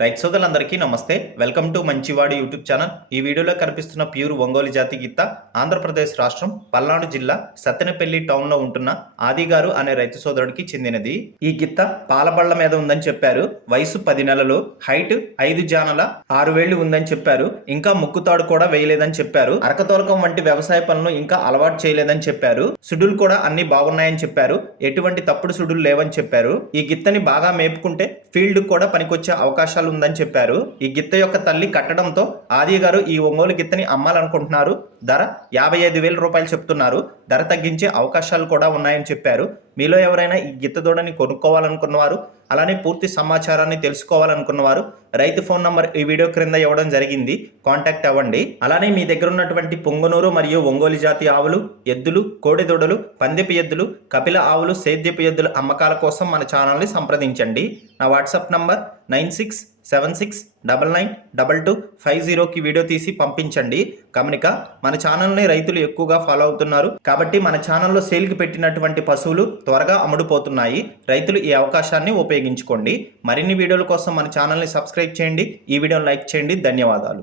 రైతు సోదరులందరికీ నమస్తే. వెల్కమ్ టు మంచివాడి యూట్యూబ్ ఛానల్. ఈ వీడియోలో కనిపిస్తున్న ప్యూర్ ఒంగోలు జాతి గిత్త ఆంధ్రప్రదేశ్ రాష్ట్రం పల్నాడు జిల్లా సత్తెనపల్లి టౌన్లో ఉంటున్న ఆది గారు అనే రైతు సోదరుడికి చెందినది. ఈ గిత్త పాలబళ్ల మీద ఉందని చెప్పారు. వయసు 10 నెలలు, హైట్ 5 జానల 6 వేళ్లు ఉందని చెప్పారు. ఇంకా ముక్కుతాడు కూడా వేయలేదని చెప్పారు. అరకతోలకం వంటి వ్యవసాయ పనులు ఇంకా అలవాటు చేయలేదని చెప్పారు. సుడులు కూడా అన్ని బాగున్నాయని చెప్పారు. ఎటువంటి తప్పుడు సుడులు లేవని చెప్పారు. ఈ గిత్తని బాగా మేపుకుంటే ఫీల్డ్ కూడా పనికొచ్చే అవకాశాలు ఉందని చెప్పారు. ఈ గిత్త యొక్క తల్లి కట్టడంతో ఆది గారు ఈ ఒంగోలు గిత్తని అమ్మాలనుకుంటున్నారు. ధర 55,000 రూపాయలు చెప్తున్నారు. ధర తగ్గించే అవకాశాలు కూడా ఉన్నాయని చెప్పారు. మీలో ఎవరైనా ఈ గిత్త దూడని కొనుక్కోవాలనుకున్నవారు, అలానే పూర్తి సమాచారాన్ని తెలుసుకోవాలనుకున్నవారు రైతు ఫోన్ నంబర్ ఈ వీడియో క్రింద ఇవ్వడం జరిగింది. కాంటాక్ట్ అవ్వండి. అలానే మీ దగ్గర ఉన్నటువంటి పొంగనూరు మరియు ఒంగోలు జాతి ఆవులు, ఎద్దులు, కోడి దూడలు, పందెపు ఎద్దులు, కపిల ఆవులు, సేద్యపు ఎద్దుల అమ్మకాల కోసం మన ఛానల్ని సంప్రదించండి. నా వాట్సాప్ నంబర్ 9676992250కి వీడియో తీసి పంపించండి. గమనిక, మన ఛానల్ని రైతులు ఎక్కువగా ఫాలో అవుతున్నారు కాబట్టి మన ఛానల్లో సేల్కి పెట్టినటువంటి పశువులు త్వరగా అమ్ముడుపోతున్నాయి. రైతులు ఈ అవకాశాన్ని ఉపయోగించుకోండి. మరిన్ని వీడియోల కోసం మన ఛానల్ని సబ్స్క్రైబ్ చేయండి. ఈ వీడియోని లైక్ చేయండి. ధన్యవాదాలు.